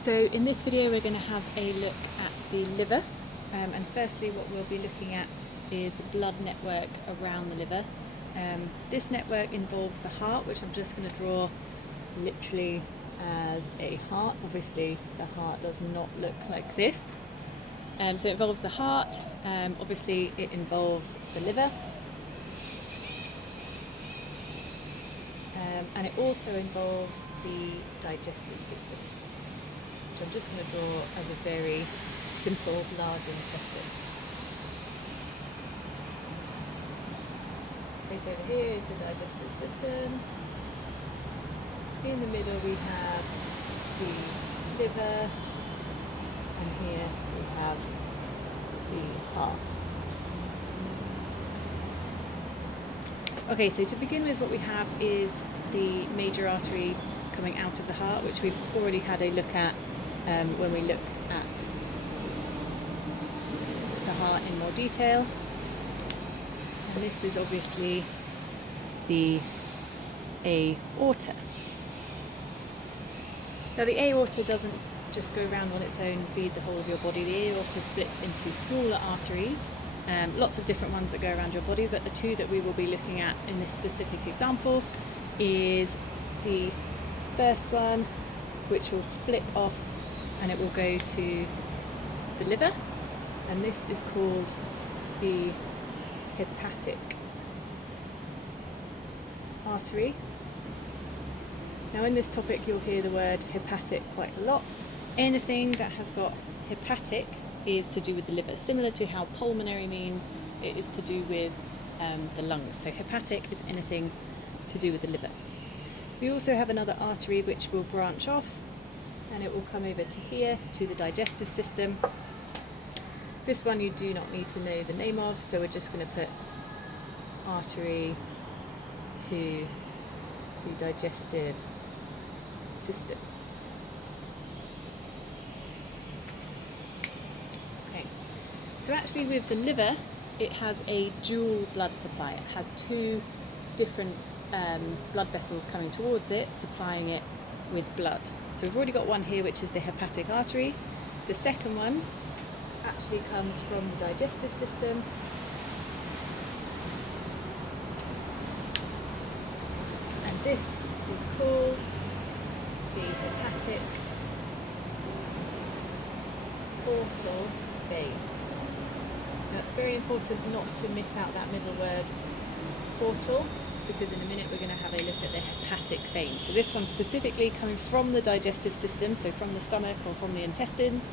So in this video we're going to have a look at the liver, and firstly what we'll be looking at is the blood network around the liver. This network involves the heart, which I'm just going to draw literally as a heart. Obviously the heart does not look like this. So it involves the heart, obviously it involves the liver, and it also involves the digestive system, which I'm just going to draw as a very simple large intestine. Okay, so over here is the digestive system. In the middle we have the liver, and here we have the heart. Okay, so to begin with, what we have is the major artery coming out of the heart, which we've already had a look at when we looked at the heart in more detail. And this is obviously the aorta. Now the aorta doesn't just go around on its own and feed the whole of your body. The aorta splits into smaller arteries, lots of different ones that go around your body, but the two that we will be looking at in this specific example is the first one, which will split off and it will go to the liver, and this is called the hepatic artery. Now in this topic you'll hear the word hepatic quite a lot. Anything that has got hepatic is to do with the liver, similar to how pulmonary means it is to do with the lungs. So hepatic is anything to do with the liver. We also have another artery which will branch off and it will come over to here, to the digestive system. This one you do not need to know the name of, so we're just going to put artery to the digestive system. Okay, so actually with the liver it has a dual blood supply. It has two different blood vessels coming towards it, supplying it with blood. So we've already got one here, which is the hepatic artery. The second one actually comes from the digestive system, and this is called the hepatic portal vein. Now it's very important not to miss out that middle word, portal, because in a minute we're going to have a look at the hepatic vein. So this one specifically coming from the digestive system, so from the stomach or from the intestines,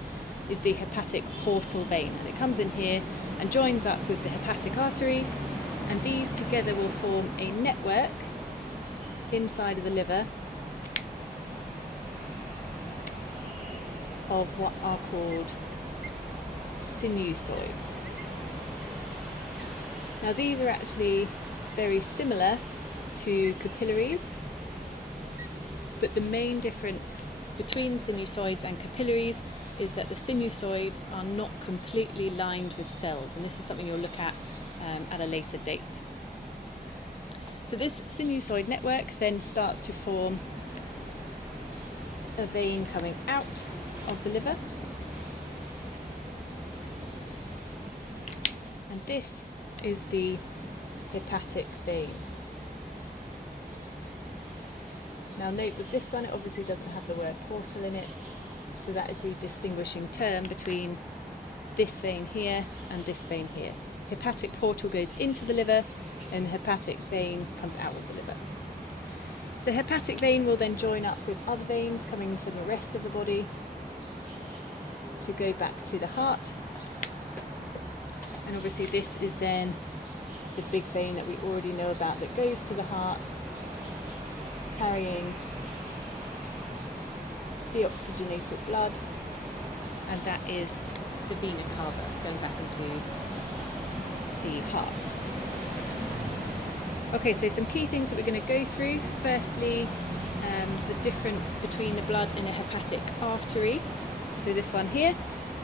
is the hepatic portal vein, and it comes in here and joins up with the hepatic artery, and these together will form a network inside of the liver of what are called sinusoids. Now these are actually very similar to capillaries, but the main difference between sinusoids and capillaries is that the sinusoids are not completely lined with cells, and this is something you'll look at a later date. So this sinusoid network then starts to form a vein coming out of the liver, and this is the hepatic vein. Now note with this one it obviously doesn't have the word portal in it, so that is the distinguishing term between this vein here and this vein here. Hepatic portal goes into the liver and the hepatic vein comes out of the liver. The hepatic vein will then join up with other veins coming from the rest of the body to go back to the heart, and obviously this is then the big vein that we already know about that goes to the heart, carrying deoxygenated blood, and that is the vena cava going back into the heart. Okay, so some key things that we're going to go through. Firstly, the difference between the blood in a hepatic artery, so this one here,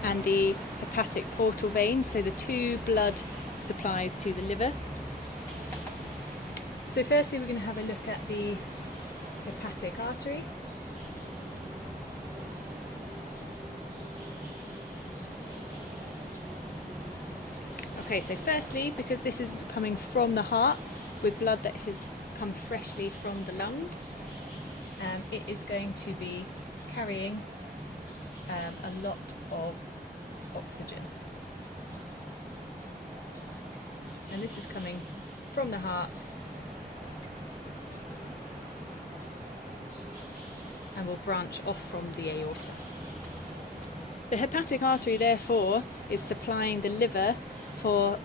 and the hepatic portal vein, so the two blood supplies to the liver. So firstly we're going to have a look at the hepatic artery. Okay, so firstly, because this is coming from the heart with blood that has come freshly from the lungs, it is going to be carrying a lot of oxygen. And this is coming from the heart and will branch off from the aorta. The hepatic artery, therefore, is supplying the liver for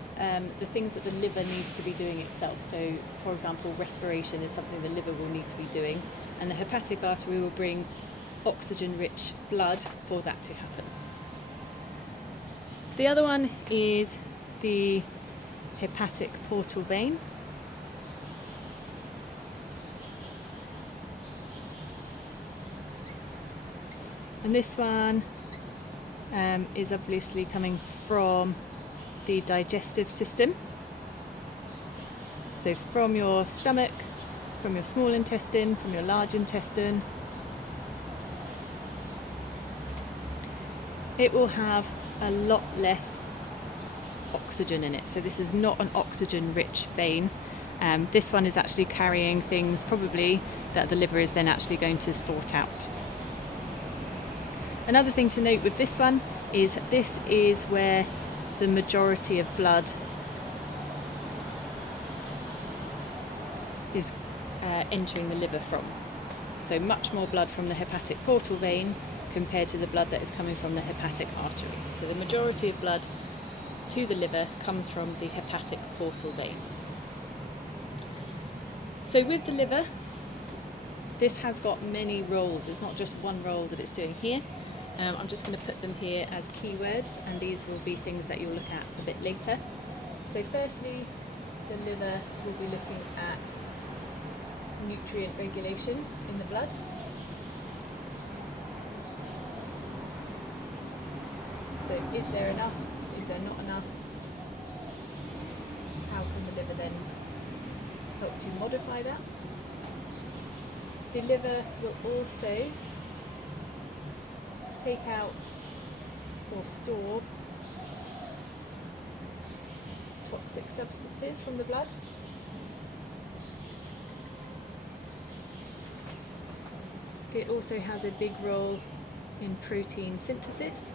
the things that the liver needs to be doing itself. So, for example, respiration is something the liver will need to be doing, and the hepatic artery will bring oxygen-rich blood for that to happen. The other one is the hepatic portal vein. And this one is obviously coming from the digestive system. So from your stomach, from your small intestine, from your large intestine. It will have a lot less oxygen in it. So this is not an oxygen-rich vein. This one is actually carrying things probably that the liver is then actually going to sort out. Another thing to note with this one is this is where the majority of blood is entering the liver from. So much more blood from the hepatic portal vein compared to the blood that is coming from the hepatic artery. So the majority of blood to the liver comes from the hepatic portal vein. So with the liver, this has got many roles. It's not just one role that it's doing here. I'm just going to put them here as keywords, and these will be things that you'll look at a bit later. So firstly, the liver will be looking at nutrient regulation in the blood. So is there enough? Is there not enough? How can the liver then help to modify that? The liver will also take out or store toxic substances from the blood. It also has a big role in protein synthesis.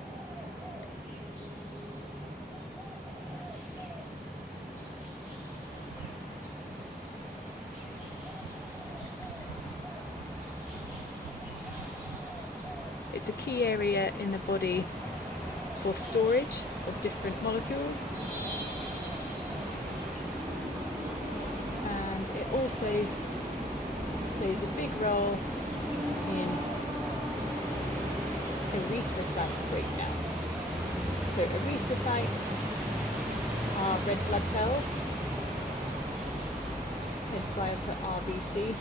It's a key area in the body for storage of different molecules, and it also plays a big role in erythrocyte breakdown. So erythrocytes are red blood cells, hence why I put RBC.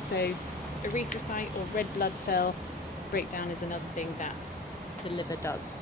So erythrocyte or red blood cell breakdown is another thing that the liver does.